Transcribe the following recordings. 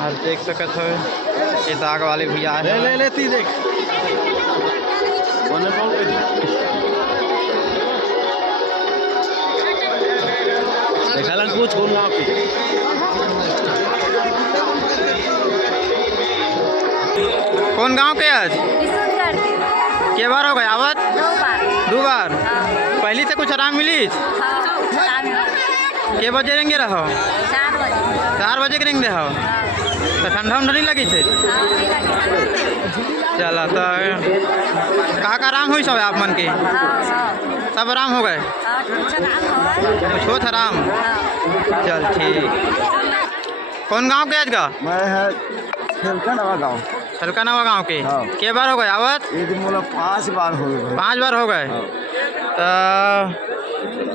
और देख सकते हो ये दाग वाले भैया है। ले लेती देख देखा कुछ बोलना कौन गांव के आज के बार हो गए आवत? दो बार। पहली से कुछ आराम मिली? के बजे रेंगे रहो? 4 बजे के रेंगे रहो तो ठंडा उंडा नहीं लगी थे? चला तो कहाँ का आराम हुई सब आप मन के? सब आराम हो गए? कुछ हो था आराम? चल ठीक। कौन गांव के आज का? मैं है छलकानवा गाँव। छलकानवा गाँव के? के बार हो गए आवत? 5 बार हो गए। 5 बार हो गए तो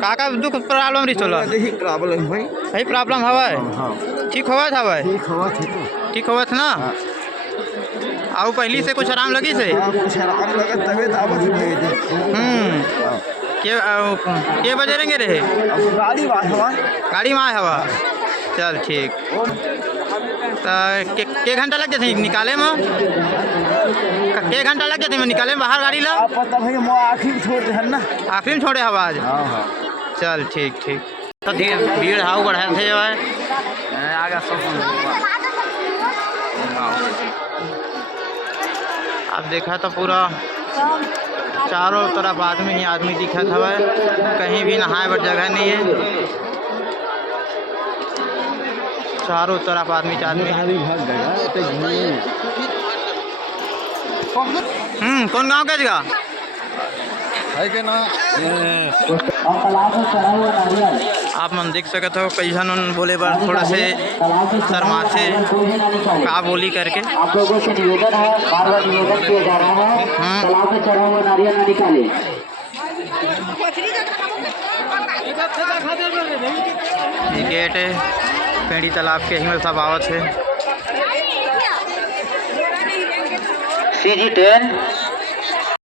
का दुख प्रॉब्लम रही? यही प्रॉब्लम भाई, यही प्रॉब्लम हवा? ठीक हुआ था भाई? ठीक हुआ था ना? आओ पहली से कुछ आराम लगी से? कुछ आराम लगा तबे दावत भेज दे। के बजे रहेंगे रहे? गाड़ी में आए हवा? चल ठीक। तो के घंटा लग जाते निकाले में? के घंटा लग जाते निकाले में बाहर गाड़ी ला? आखिर में छोड़ दे ना। आखिर में छोड़े हवा आज? चल ठीक ठीक। तो भीड़ हाउ बढ़ा थे जो है आगे अब देखा तो पूरा चारों तरफ आदमी ही आदमी दिखा था भाई, कहीं भी नहाए पर जगह नहीं है। चारों तरफ आदमी कौन गांव का जगह है के ना? आप मन देख सकते हो कैसन उन बोले बार थोड़ा से शर्माते का बोली करके। आप लोगों से निवेदन है, बार बार निवेदन किया जा रहा है तालाब में चढ़ा हुआ नारियल न निकाले। ये गेट है पेड़ी तालाब के ही सब आवत है। CG10